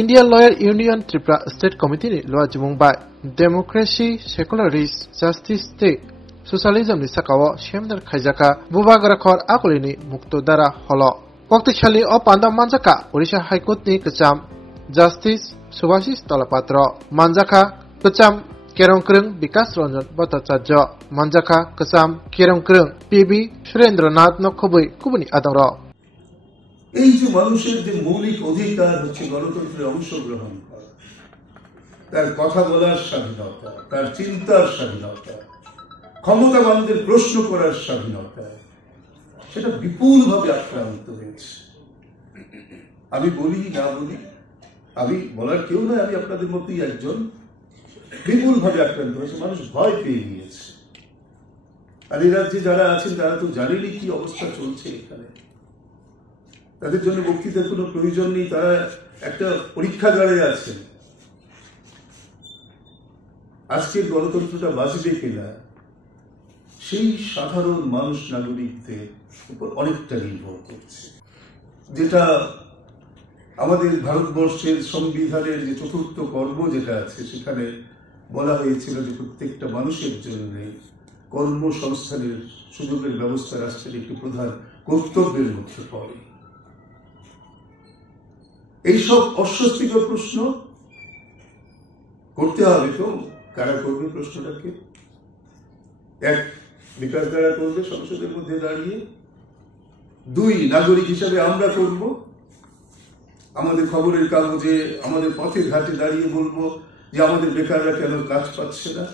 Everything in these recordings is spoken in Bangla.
Indian Lawyer Union Tripura State Committee ni loa jumungbai democracy, secularism, justice te socialism ni sakawo shemdar khaijaka bubagarakhor akolini mukto dara holo waktichali o panda manjaka Odisha High Court ni kecham justice Subhasis Talapatra manjaka kecham Kerongkrung Bikas Ranjan Bhattacharya manjaka kecham Kerongkrung PB Surendranath Nokhobui kubuni adamro এই যে মানুষের যে মৌলিক অধিকার হচ্ছে গণতন্ত্রে অংশগ্রহণ করা, তার কথা বলার স্বাধীনতা, তার চিন্তার স্বাধীনতা, ক্ষমতাবানদের প্রশ্ন করার স্বাধীনতা, সেটা বিপুলভাবে আক্রান্ত হয়েছে। আমি বলি না বলি, আমি বলার কেউ নয়, আমি আপনাদের মধ্যেই একজন। বিপুলভাবে আক্রান্ত হয়েছে, মানুষ ভয় পেয়ে গিয়েছে। আর এই রাজ্যে যারা আছেন তারা তো জানেনি কি অবস্থা চলছে এখানে। তাদের জন্য বক্তৃতার কোনো প্রয়োজন নেই, তারা একটা পরীক্ষাগারে আছেন। আজকের গণতন্ত্রটা বাঁচবে কিনা সেই সাধারণ মানুষ নাগরিকদের উপর অনেকটা নির্ভর করছে। যেটা আমাদের ভারতবর্ষের সংবিধানের যে চতুর্থ পর্ব যেটা আছে সেখানে বলা হয়েছিল যে প্রত্যেকটা মানুষের জন্য কর্মসংস্থানের সুযোগের ব্যবস্থা রাষ্ট্রের একটি প্রধান কর্তব্যের মধ্যে পড়ে। এইসব অস্বস্তিকর প্রশ্ন করতে হবে তো কারা করবে প্রশ্নটাকে? এক, বিকাশ দ্বারা করবে সংসদের মধ্যে দাঁড়িয়ে। দুই, নাগরিক হিসাবে আমরা করব। আমাদের খবরের কাগজে, আমাদের পথে ঘাটে দাঁড়িয়ে বলবো যে আমাদের বেকাররা কেন কাজ পাচ্ছে না,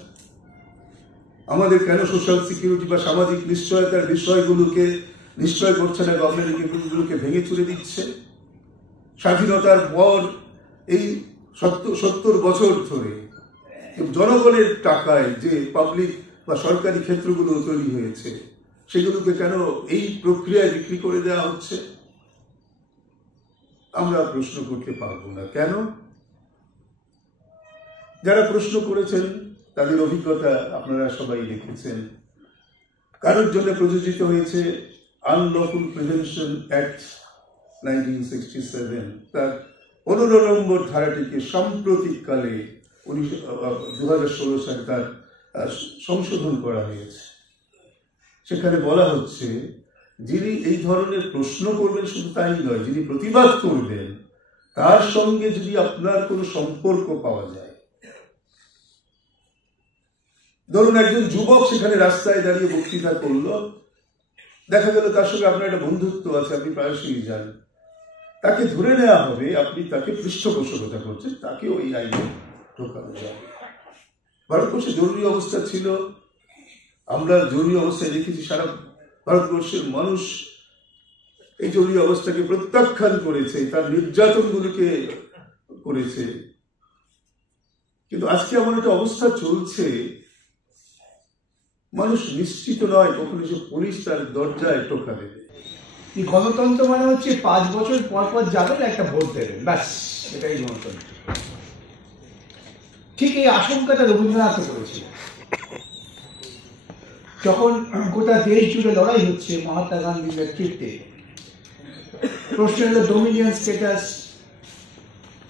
আমাদের কেন সোশ্যাল সিকিউরিটি বা সামাজিক নিশ্চয়তার বিষয়গুলোকে নিশ্চয় করছে না, গভর্নমেন্টগুলোকে ভেঙে চুরে দিচ্ছে। স্বাধীনতার পর এই 70 বছর ধরে জনগণের টাকায় যে পাবলিক বা সরকারি ক্ষেত্রগুলো তৈরি হয়েছে সেগুলোকে কেন এই প্রক্রিয়ায় বিক্রি করে দেওয়া হচ্ছে? আমরা প্রশ্ন করতে পারবো না। কেন? যারা প্রশ্ন করেছেন তাদের অভিজ্ঞতা আপনারা সবাই দেখেছেন। কারোর জন্য প্রযোজিত হয়েছে আনলফুল প্রিভেনশন অ্যাক্ট 1967, তার 15 নম্বর ধারাটিকে সাম্প্রতিককালে 2016 সালে তার সংশোধন করা হয়েছে। সেখানে বলা হচ্ছে যিনি এই ধরনের প্রশ্ন করবেন শুধু তাই নয়, যিনি প্রতিবাদ করবেন তার সঙ্গে যদি আপনার কোনো সম্পর্ক পাওয়া যায়, ধরুন একজন যুবক সেখানে রাস্তায় দাঁড়িয়ে বক্তৃতা করলো, দেখা গেল তার সঙ্গে আপনার একটা বন্ধুত্ব আছে, আপনি প্রায়শই যান, তাকে ধরে নেওয়া হবে, আপনি তাকে পৃষ্ঠপোষকতা করছেন, তাকে ওই আইনে ঢোকানো যাবে। ভারতবর্ষে জরুরি অবস্থা ছিল, আমরা জরুরি অবস্থায় দেখেছি সারা ভারতবর্ষের মানুষ এই জরুরি অবস্থাকে প্রত্যাখ্যান করেছে, তার নির্যাতনগুলোকে করেছে। কিন্তু আজকে এমন একটা অবস্থা চলছে, মানুষ নিশ্চিত নয় কখন এসে পুলিশ তার দরজায় টোকা দেবে। গণতন্ত্র মানে হচ্ছে 5 বছর পর পর যাবেন একটা ভোট দেবেন, ব্যাস, এটাই গণতন্ত্র। ঠিক এই আশঙ্কাটা রবীন্দ্রনাথ করেছিল যখন গোটা দেশ জুড়ে লড়াই হচ্ছে মহাত্মা গান্ধীর নেতৃত্বে। প্রশ্ন হলো ডোমিনিয়ন স্ট্যাটাস,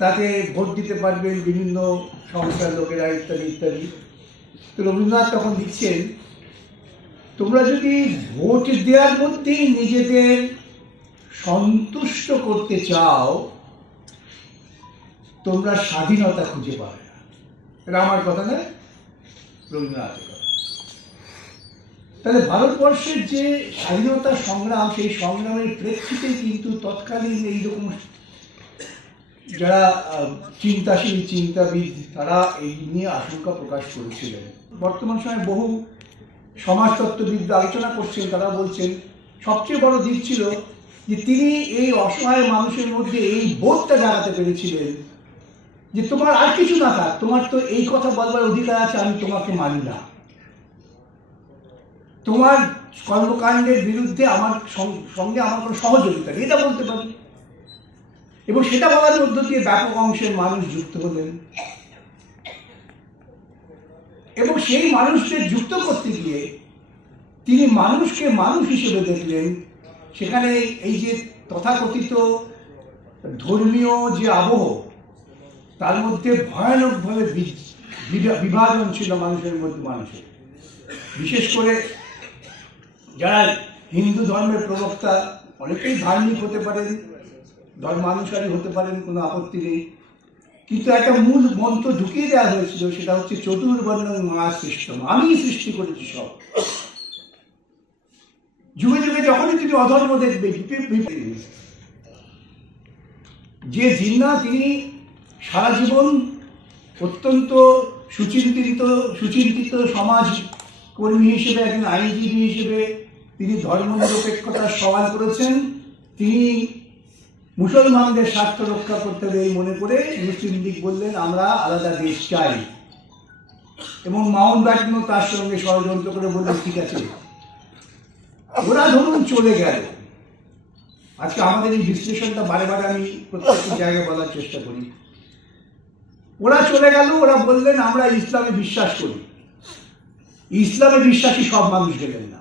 তাতে ভোট দিতে পারবেন বিভিন্ন সংস্থার লোকেরা ইত্যাদি ইত্যাদি। তো রবীন্দ্রনাথ তখন লিখছেন, তোমরা যদি ভোট দেওয়ার মধ্যেই নিজেদের সন্তুষ্ট করতে চাও, তোমরা স্বাধীনতা খুঁজে পাবে না। এটা আমার কথা নয়, রবীন্দ্রনাথের কথা। তাহলে ভারতবর্ষের যে স্বাধীনতা সংগ্রাম, সেই সংগ্রামের প্রেক্ষিতে কিন্তু তৎকালীন এইরকম যারা চিন্তাশীল, চিন্তাবিদ, তারা এই নিয়ে আশঙ্কা প্রকাশ করেছিলেন। বর্তমান সময়ে বহু সমাজতত্ত্ববিদ আলোচনা করছেন, তারা বলছেন সবচেয়ে বড় দিক ছিল যে তিনি এই অসহায় মানুষের মধ্যে এই বোধটা জাগাতে পেরেছিলেন যে তোমার আর কিছু না থাক, তোমার তো এই কথা বলবার অধিকার আছে, আমি তোমাকে মানি না, তোমার কর্মকাণ্ডের বিরুদ্ধে আমার সঙ্গে আমার কোনো সহযোগিতা নেই, এটা বলতে পারি। এবং সেটা বলার মধ্য দিয়ে ব্যাপক অংশের মানুষ যুক্ত হলেন। এবং সেই মানুষদের যুক্ত করতে গিয়ে তিনি মানুষকে মানুষ হিসেবে দেখলেন। সেখানে এই যে তথাকথিত ধর্মীয় যে আবহ, তার মধ্যে ভয়ানকভাবে বিভাজন ছিল মানুষের মধ্যে মানুষের। বিশেষ করে যারা হিন্দু ধর্মের প্রবক্তা, অনেকেই ধার্মিক হতে পারেন, ধর্মানুসারী হতে পারেন, কোনো আপত্তি নেই, কিন্তু একটা মূল মন্ত্র ঢুকিয়ে দেওয়া হয়েছিল, সেটা হচ্ছে চতুর্বর্ণ মা সৃষ্টম, আমি সৃষ্টি করেছি সব। যুগে যুগে যখনই তুমি অধর্ম দেখবে, যে জিন্না তিনি সারা জীবন অত্যন্ত সুচিন্তিত সমাজ কর্মী হিসেবে, একজন আইনজীবী হিসেবে তিনি ধর্মনিরপেক্ষতার সওয়াল করেছেন। তিনি মুসলমানদের স্বার্থ রক্ষা করতে হবে এই মনে করে মুসলিম লীগ বললেন আমরা আলাদা দেশ চাই, এবং মাউন্ট ব্যাটেনও তার সঙ্গে ষড়যন্ত্র করে বললেন ঠিক আছে। ওরা ধরুন চলে গেল। আজকে আমাদের এই বিশ্লেষণটা বারে বারে আমি প্রত্যেকটি জায়গায় বলার চেষ্টা করি। ওরা চলে গেল, ওরা বললেন আমরা ইসলামে বিশ্বাস করি। ইসলামে বিশ্বাসী সব মানুষ গেলেন না।